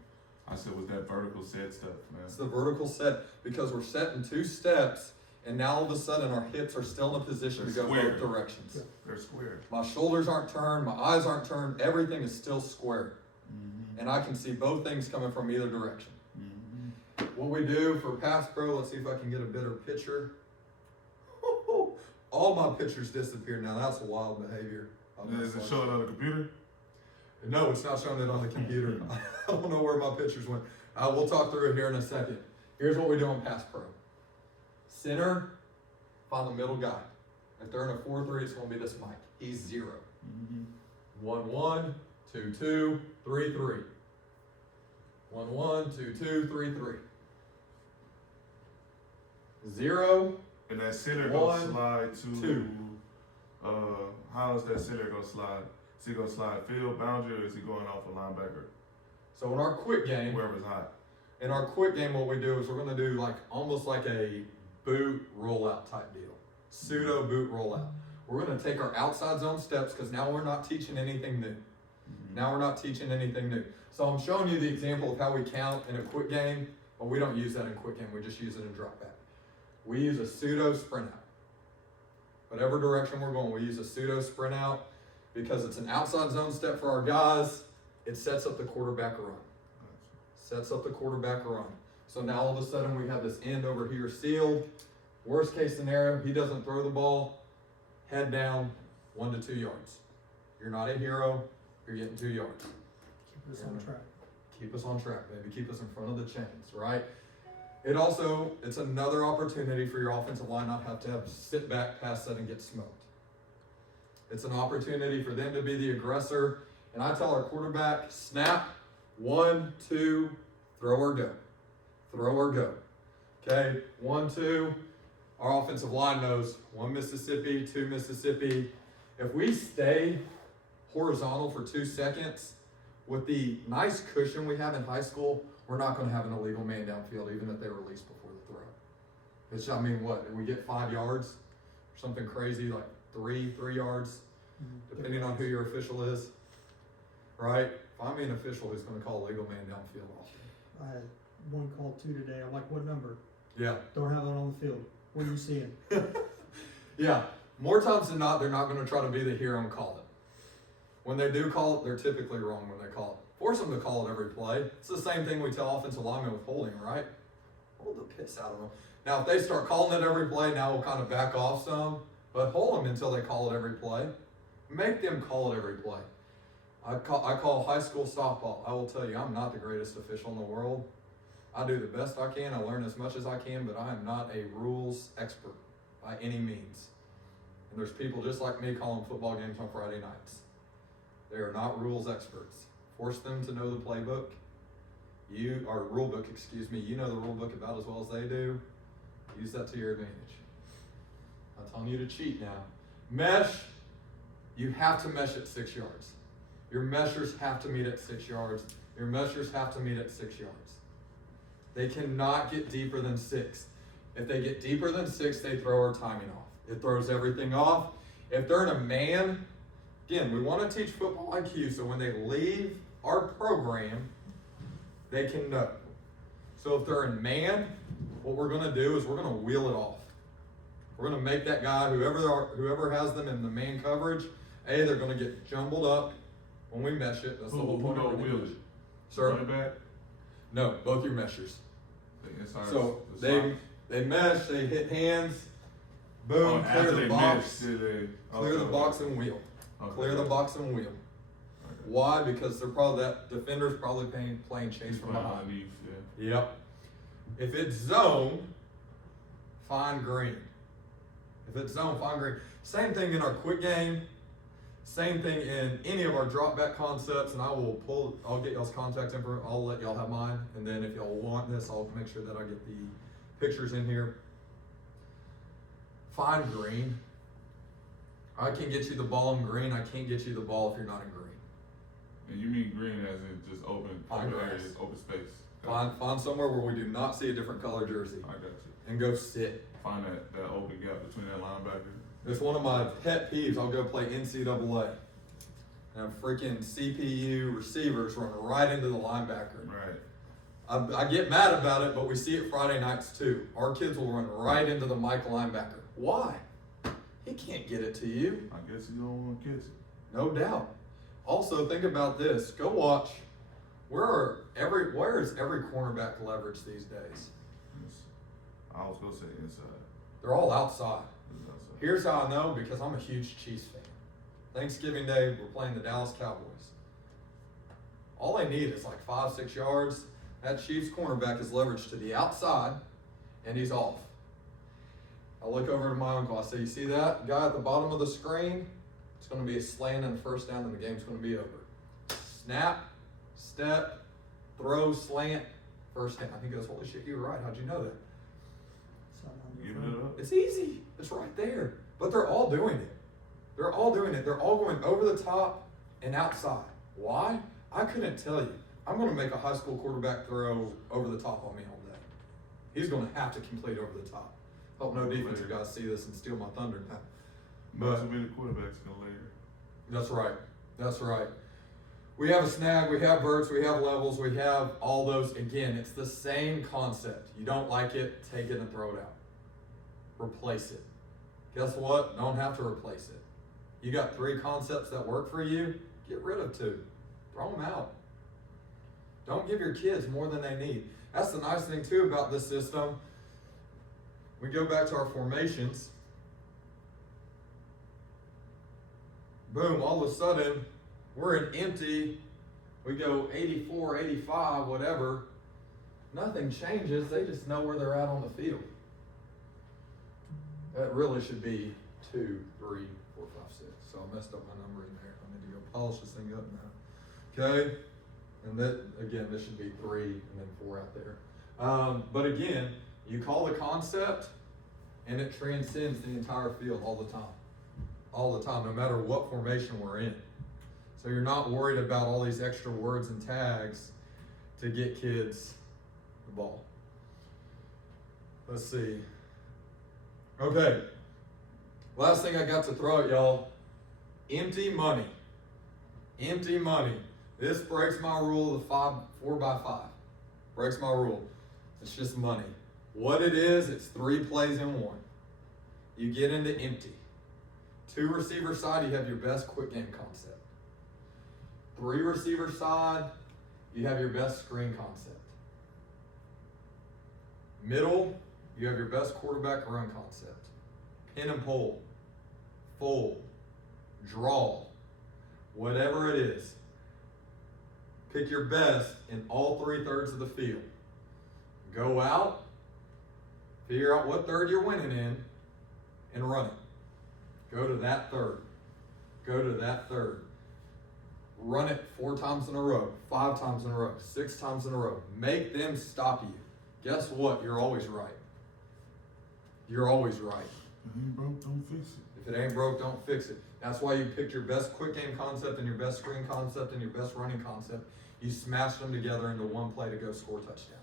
I said was that vertical set stuff, man. It's the vertical set because we're set in 2 steps, and now all of a sudden our hips are still in a position to go Square. both directions. They're square. My shoulders aren't turned, my eyes aren't turned, everything is still square. Mm-hmm. And I can see both things coming from either direction. Mm-hmm. What we do for pass pro, let's see if I can get a better picture. All my pictures disappeared now. That's wild behavior. Is it showing on the computer? No, it's not showing it on the computer. I don't know where my pictures went. We'll talk through it here in a second. Here's what we do on pass pro. Center, find the middle guy. If they're in a 4-3, it's going to be this Mike. He's 0. Mm-hmm. 1-1, 2-2, 3-3. 1-1, 2-2, 3-3. 0. And that center One, gonna slide to, two. how is that center gonna slide? Is he gonna slide field boundary or is he going off a linebacker? So in our quick game, Whoever's hot. in our quick game, what we do is we're gonna do like almost like a boot rollout type deal. Pseudo boot rollout. We're gonna take our outside zone steps because now we're not teaching anything new. Now we're not teaching anything new. So I'm showing you the example of how we count in a quick game, but we don't use that in quick game. We just use it in drop back. We use a pseudo sprint out. Whatever direction we're going, we use a pseudo sprint out because it's an outside zone step for our guys. It sets up the quarterback run. Sets up the quarterback run. So now all of a sudden we have this end over here sealed. Worst case scenario, he doesn't throw the ball. Head down, 1 to 2 yards. You're not a hero. You're getting 2 yards. Keep us on track. Keep us on track, baby. Keep us in front of the chains, right? It's another opportunity for your offensive line not have to have sit back, pass set, and get smoked. It's an opportunity for them to be the aggressor. And I tell our quarterback, snap, 1, 2, throw or go. Throw or go. Okay, 1, 2. Our offensive line knows 1 Mississippi, 2 Mississippi. If we stay horizontal for 2 seconds, with the nice cushion we have in high school, we're not going to have an illegal man downfield, even if they release before the throw. It's, I mean, what, we get 5 yards, or something crazy, like 3 yards, depending on who your official is, right? Find me an official who's going to call illegal man downfield often. I had one called 2 today. I'm like, what number? Yeah. Don't have it on the field. What are you seeing? Yeah. More times than not, they're not going to try to be the hero and call it. When they do call it, they're typically wrong when they call it. Force them to call it every play. It's the same thing we tell offensive linemen with holding, right? Hold the piss out of them. Now, if they start calling it every play, now we'll kind of back off some, but hold them until they call it every play. Make them call it every play. I call high school softball. I will tell you, I'm not the greatest official in the world. I do the best I can. I learn as much as I can, but I am not a rules expert by any means. And there's people just like me calling football games on Friday nights. They are not rules experts. Force them to know the playbook. Rule book, excuse me. You know the rule book about as well as they do. Use that to your advantage. I'm telling you to cheat now. Mesh, you have to mesh at 6 yards. Your meshers have to meet at 6 yards. Your meshers have to meet at 6 yards. They cannot get deeper than 6. If they get deeper than 6, they throw our timing off. It throws everything off. If they're in a man, again, we want to teach football IQ, so when they leave our program, they can know. So if they're in man, what we're going to do is we're going to wheel it off. We're going to make that guy, whoever has them in the man coverage, they're going to get jumbled up when we mesh it. That's the whole point of wheel it. it? Sir? Running back? No, both your meshers. The inside, So the they mesh, they hit hands, boom, clear after the they box, mesh, clear the box and wheel. Okay. Clear the box and wheel. Okay. Why? Because that defender's probably playing chase He's from playing behind. underneath, yeah. Yep. If it's zone, find green. If it's zone, find green. Same thing in our quick game. Same thing in any of our drop back concepts, and I'll get y'all's contact info. I'll let y'all have mine, and then if y'all want this, I'll make sure that I get the pictures in here. Find green. I can get you the ball in green. I can't get you the ball if you're not in green. And you mean green as in just open Grass. areas, open space. Find somewhere where we do not see a different color jersey, I got you. and go sit. Find that open gap between that linebacker. It's one of my pet peeves. I'll go play NCAA. And freaking CPU receivers run right into the linebacker. Right. I get mad about it, but we see it Friday nights too. Our kids will run right into the Mike linebacker. Why? He can't get it to you. I guess you don't want to catch it. No doubt. Also, think about this. Go watch. Where is every cornerback leverage these days? I was going to say inside. They're all outside. It's outside. Here's how I know, because I'm a huge Chiefs fan. Thanksgiving Day, we're playing the Dallas Cowboys. All they need is like 5-6 yards. That Chiefs cornerback is leveraged to the outside, and he's off. I look over to my uncle. I say, you see that guy at the bottom of the screen? It's going to be a slant and a first down, and the game's going to be over. snap, step, throw, slant, first hand. I think that's, holy shit, you're right. How'd you know that? Something on your Giving it phone. up. It's easy. It's right there. But they're all doing it. They're all doing it. They're all going over the top and outside. Why? I couldn't tell you. I'm going to make a high school quarterback throw over the top on me all day. He's going to have to complete over the top. Hope no defensive guys see this and steal my thunder now. Not so many quarterbacks can layer. That's right. That's right. We have a snag, we have verts, we have levels, we have all those. Again, it's the same concept. You don't like it, take it and throw it out. Replace it. Guess what? Don't have to replace it. You got 3 concepts that work for you, get rid of 2. Throw them out. Don't give your kids more than they need. That's the nice thing too about this system. We go back to our formations. Boom, all of a sudden, we're in empty. We go 84, 85, whatever. Nothing changes. They just know where they're at on the field. That really should be 2, 3, 4, 5, 6. So I messed up my number in there. I need to go polish this thing up now. Okay? And that, again, this should be 3 and then 4 out there. But again, you call the concept and it transcends the entire field all the time. All the time, no matter what formation we're in. So you're not worried about all these extra words and tags to get kids the ball. Let's see. Okay. Last thing I got to throw at y'all. Empty money. Empty money. This breaks my rule of the 4x5. Breaks my rule. It's just money. What it is, it's 3 plays in 1. You get into empty. 2 receiver side, you have your best quick game concept. 3 receiver side, you have your best screen concept. Middle, you have your best quarterback run concept. Pin and pull, fold, draw, whatever it is. Pick your best in all 3/3 of the field. Go out, figure out what third you're winning in, and run it. Go to that third. Go to that third. Run it 4 times in a row, 5 times in a row, 6 times in a row. Make them stop you. Guess what? You're always right. You're always right. If it ain't broke, don't fix it. If it ain't broke, don't fix it. That's why you picked your best quick game concept and your best screen concept and your best running concept. You smashed them together into one play to go score touchdowns.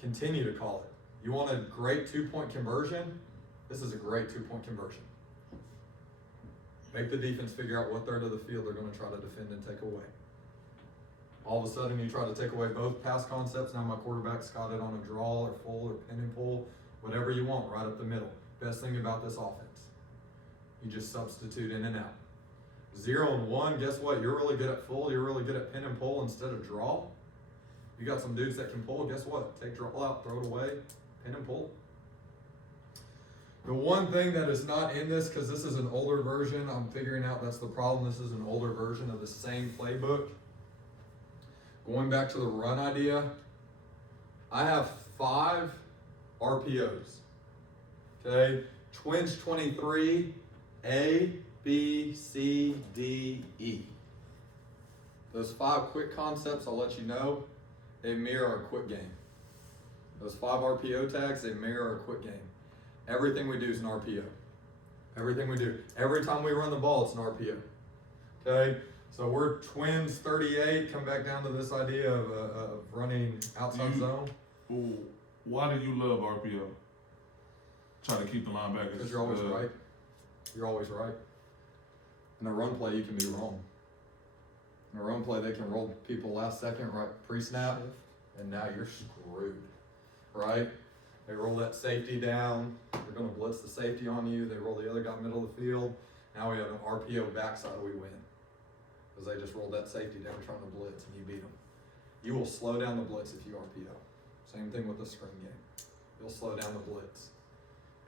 Continue to call it. You want a great 2-point conversion? This is a great 2-point conversion. Make the defense figure out what third of the field they're going to try to defend and take away. All of a sudden, you try to take away both pass concepts. Now my quarterback's got it on a draw or full or pin and pull, whatever you want, right up the middle. Best thing about this offense, you just substitute in and out. 0 and 1, guess what? You're really good at full. You're really good at pin and pull instead of draw. You got some dudes that can pull. Guess what? Take draw out, throw it away, pin and pull. The one thing that is not in this, because this is an older version, I'm figuring out that's the problem. This is an older version of the same playbook. Going back to the run idea, I have 5 RPOs. Okay, Twins 23, A, B, C, D, E. Those 5 quick concepts, I'll let you know, they mirror our quick game. Those 5 RPO tags, they mirror our quick game. Everything we do is an RPO. Everything we do. Every time we run the ball, it's an RPO. Okay? So we're Twins 38, come back down to this idea of running outside zone. Well, why do you love RPO? Try to keep the linebackers. Because you're always right. You're always right. In a run play, you can be wrong. In a run play, they can roll people last second, right, pre-snap, and now you're screwed, right? They roll that safety down. They're going to blitz the safety on you. They roll the other guy middle of the field. Now we have an RPO backside, we win. Because they just rolled that safety down trying to blitz, and you beat them. You will slow down the blitz if you RPO. Same thing with the screen game. You'll slow down the blitz.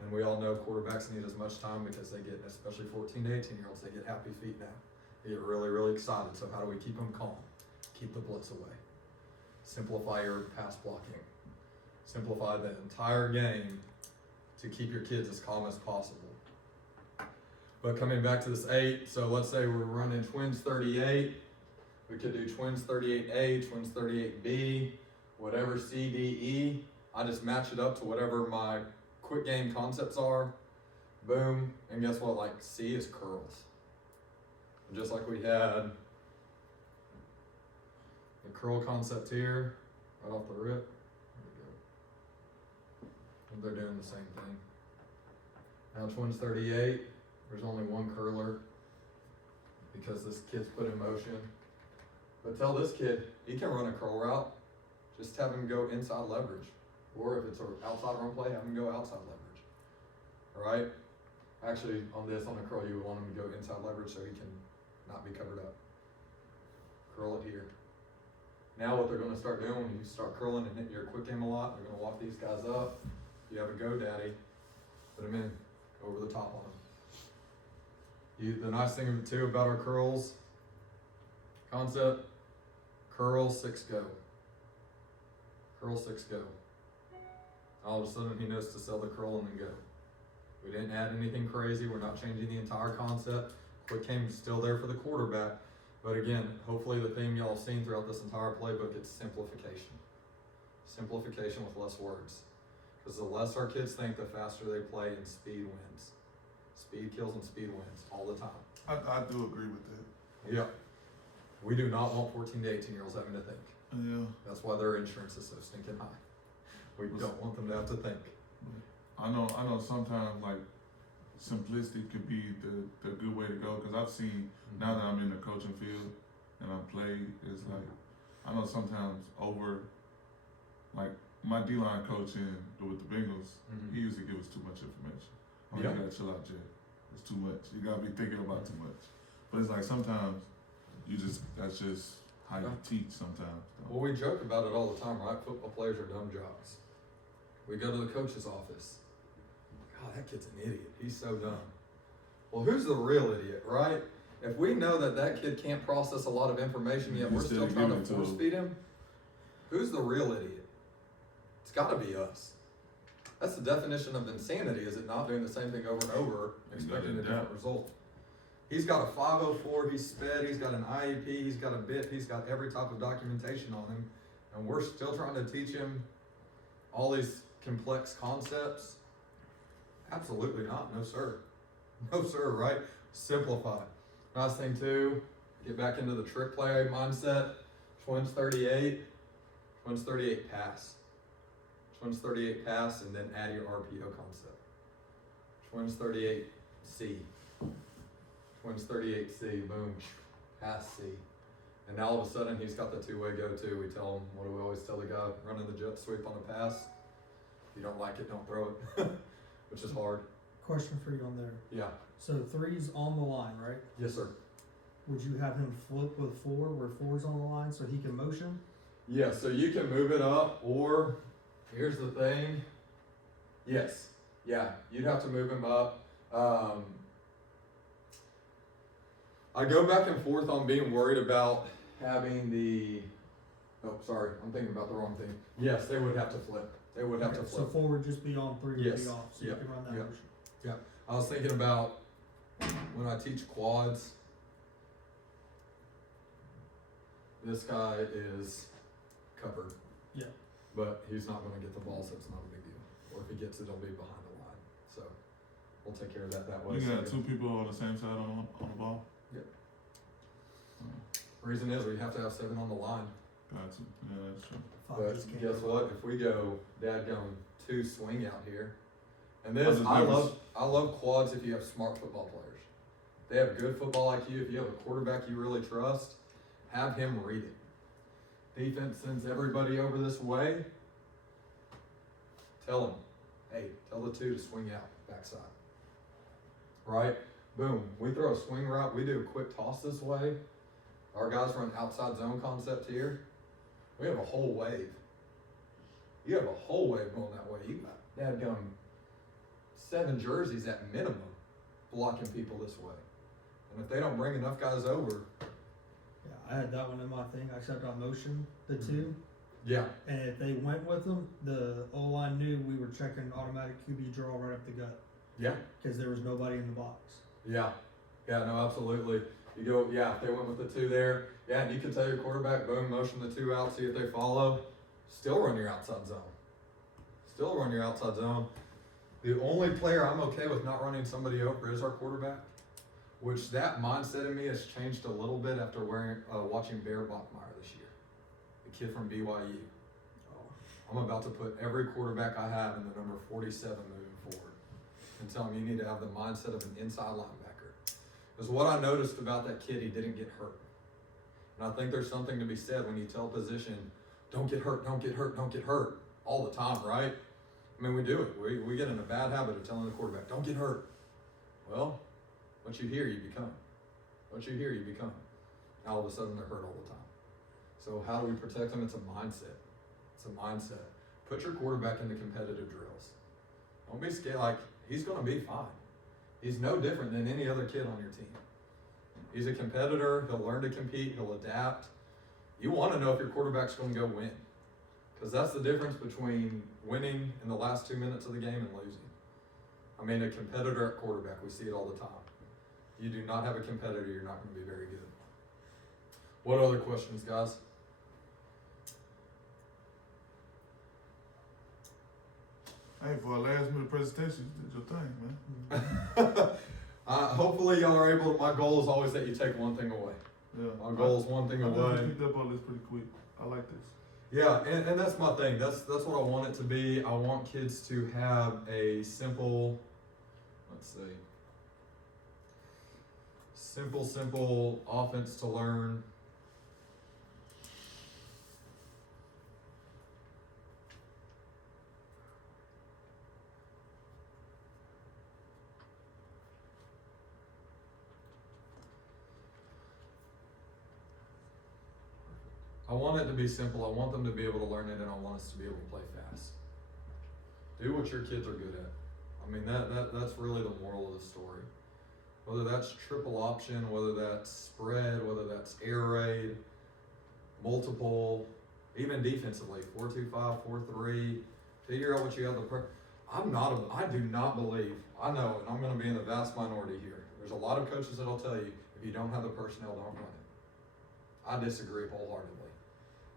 And we all know quarterbacks need as much time because they get, especially 14 to 18-year-olds, they get happy feet now. They get really, really excited. So how do we keep them calm? Keep the blitz away. Simplify your pass blocking. Simplify the entire game to keep your kids as calm as possible. But coming back to this 8, so let's say we're running Twins 38. We could do twins 38A, twins 38B, whatever C, D, E. I just match it up to whatever my quick game concepts are. Boom. And guess what? Like C is curls. And just like we had the curl concept here, right off the rip. There we go. And they're doing the same thing. Now twins 38, there's only one curler because this kid's put in motion. But tell this kid, he can run a curl route, just have him go inside leverage. Or if it's an outside run play, have him go outside leverage. Alright? Actually, on the curl, you would want him to go inside leverage so he can not be covered up. Curl it here. Now what they're gonna start doing when you start curling and hitting your quick game a lot, they're gonna walk these guys up. You have a go daddy, put them in, over the top on them. The nice thing too about our curls concept, curl 6 go. Curl 6 go. All of a sudden he knows to sell the curl and then go. We didn't add anything crazy, we're not changing the entire concept. Quick game is still there for the quarterback. But again, hopefully the theme y'all have seen throughout this entire playbook, it's simplification. Simplification with less words. Because the less our kids think, the faster they play, and speed wins. Speed kills and speed wins all the time. I do agree with that. Yep. We do not want 14 to 18 year olds having to think. Yeah. That's why their insurance is so stinking high. We don't want them to have to think. I know sometimes like simplicity could be the good way to go, because I've seen, now that I'm in the coaching field and I play, it's like, I know sometimes like my D-line coaching with the Bengals, he used to give us too much information. I mean, Yeah. you gotta chill out, Jay. It's too much. You gotta be thinking about too much. But it's like sometimes that's just how you teach sometimes. Well, we joke about it all the time, right? Football players are dumb jocks. We go to the coach's office. God, that kid's an idiot. He's so dumb. Well, who's the real idiot, right? If we know that kid can't process a lot of information yet, we're still trying to force feed him. Who's the real idiot? It's got to be us. That's the definition of insanity, is it not? Doing the same thing over and over, expecting a different result. He's got a 504, he's sped, he's got an IEP, he's got a BIP, he's got every type of documentation on him, and we're still trying to teach him all these complex concepts? Absolutely not. No sir. No sir, right? Simplify. Nice thing too, get back into the trick play mindset. Twins 38 pass. Twins 38 pass, and then add your RPO concept. Twins 38 C. Twins 38 C, boom, pass C. And now all of a sudden he's got the two-way go-to. We tell him, what do we always tell the guy running the jet sweep on the pass? If you don't like it, don't throw it, which is hard. Question for you on there. Yeah. So 3's on the line, right? Yes, sir. Would you have him flip with 4, where 4's on the line, so he can motion? Yeah, so you can move it up, or here's the thing. Yes. Yeah, you'd have to move him up. I go back and forth on being worried about having oh, sorry, I'm thinking about the wrong thing. Yes, they would have to flip. They would have to So flip. 4 would just be on, 3 would Yes. be off, so Yep. you can run that Yep. motion. I was thinking about when I teach quads, this guy is covered. Yeah. But he's not gonna get the ball, so it's not a big deal. Or if he gets it, he'll be behind the line. So we'll take care of that way. You got 2 people on the same side on the ball? Yep. Reason is we have to have 7 on the line. Gotcha. Yeah, that's true. 5 But just can't guess go what? up. If we go dadgum 2 swing out here, and How's this the I difference? love quads if you have smart football players. They have good football IQ. If you have a quarterback you really trust, have him read it. Defense sends everybody over this way. Tell them, hey, tell the 2 to swing out backside. Right? Boom. We throw a swing route. We do a quick toss this way. Our guys run outside zone concept here. We have a whole wave. You have a whole wave going that way. You got dadgum 7 jerseys at minimum blocking people this way. And if they don't bring enough guys over, Yeah, I had that one in my thing, except I motioned the 2. yeah, And if they went with them, the O-line knew we were checking automatic QB draw right up the gut, yeah, because there was nobody in the box. yeah, no, absolutely. You go, yeah, if they went with the 2 there, yeah, and you can tell your quarterback, boom, motion the 2 out, see if they follow. Still run your outside zone. Still run your outside zone. The only player I'm okay with not running somebody over is our quarterback, which that mindset in me has changed a little bit after watching Bear Bachmeyer this year, the kid from BYU. I'm about to put every quarterback I have in the number 47 moving forward and tell him you need to have the mindset of an inside linebacker. Because what I noticed about that kid, he didn't get hurt. And I think there's something to be said when you tell a position, don't get hurt, don't get hurt, don't get hurt all the time, right? I mean, we do it. We get in a bad habit of telling the quarterback, don't get hurt. Well, what you hear, you become. What you hear, you become. Now all of a sudden they're hurt all the time. So how do we protect them? It's a mindset. It's a mindset. Put your quarterback into competitive drills. Don't be scared. Like, he's going to be fine. He's no different than any other kid on your team. He's a competitor. He'll learn to compete. He'll adapt. You want to know if your quarterback's going to go win. Because that's the difference between winning in the last 2 minutes of the game and losing. I mean, a competitor at quarterback, we see it all the time. You do not have a competitor, you're not going to be very good. What other questions, guys? Hey, for a last minute presentation, you did your thing, man. Hopefully y'all are able to, my goal is always that you take one thing away. Yeah. My goal is one thing I away. picked up on this pretty quick. I like this. Yeah, and that's my thing. That's what I want it to be. I want kids to have a simple, let's see, simple offense to learn. I want it to be simple. I want them to be able to learn it, and I want us to be able to play fast. Do what your kids are good at. I mean, that's really the moral of the story. Whether that's triple option, whether that's spread, whether that's air raid, multiple, even defensively, 4-2-5, 4-3. Figure out what you have the. I do not believe. I know, and I'm going to be in the vast minority here. There's a lot of coaches that'll tell you if you don't have the personnel, don't run it. I disagree wholeheartedly.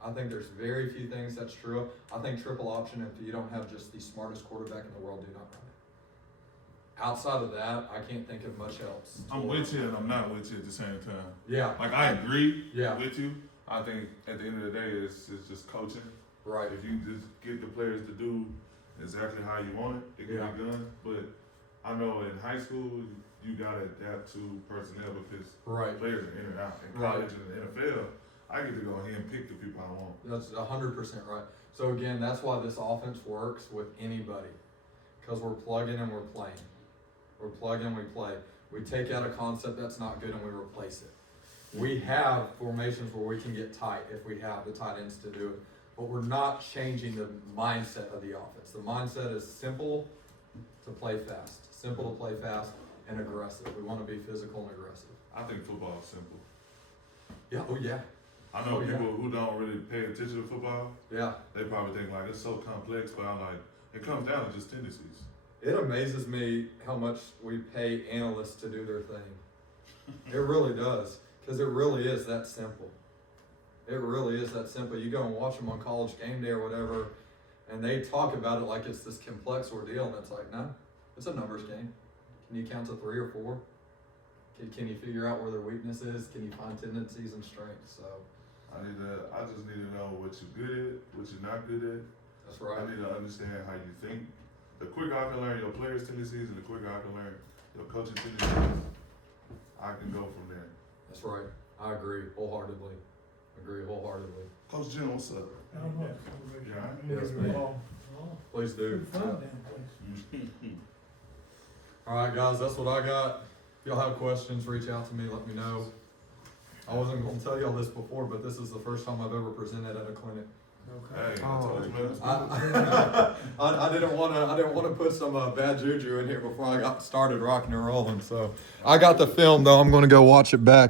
I think there's very few things that's true. I think triple option, if you don't have just the smartest quarterback in the world, do not run it. Outside of that, I can't think of much else. I'm with you and I'm not with you at the same time. Yeah. Like, I agree Yeah. with you. I think at the end of the day, it's just coaching. Right. If you just get the players to do exactly how you want it, it can be done. But I know in high school, you got to adapt to personnel because players are in and out. In college and the NFL, I get to go ahead and pick the people I want. That's 100% right. So again, that's why this offense works with anybody, because we're plugging and we're playing. We're plugging, we play. We take out a concept that's not good and we replace it. We have formations where we can get tight if we have the tight ends to do it, but we're not changing the mindset of the offense. The mindset is simple to play fast, simple to play fast and aggressive. We want to be physical and aggressive. I think football is simple. Yeah. Oh yeah. I know people who don't really pay attention to football. Yeah. They probably think like it's so complex, but I'm like, it comes down to just tendencies. It amazes me how much we pay analysts to do their thing. It really does, because it really is that simple. It really is that simple. You go and watch them on College Game Day or whatever, and they talk about it like it's this complex ordeal, and it's like, no, it's a numbers game. Can you count to 3 or 4? Can you figure out where their weakness is? Can you find tendencies and strengths? So I just need to know what you're good at, what you're not good at. That's right. I need to understand how you think. The quicker I can learn your players' tendencies and the quicker I can learn your coaching tendencies, I can go from there. That's right. I agree wholeheartedly. Coach Jim, what's up? Yes, ma'am. Please do. All right, guys, that's what I got. If y'all have questions, reach out to me. Let me know. I wasn't going to tell y'all this before, but this is the first time I've ever presented at a clinic. Okay. Hey, I told you, man. I didn't want to put some bad juju in here before I got started rocking and rolling. So I got the film though. I'm going to go watch it back.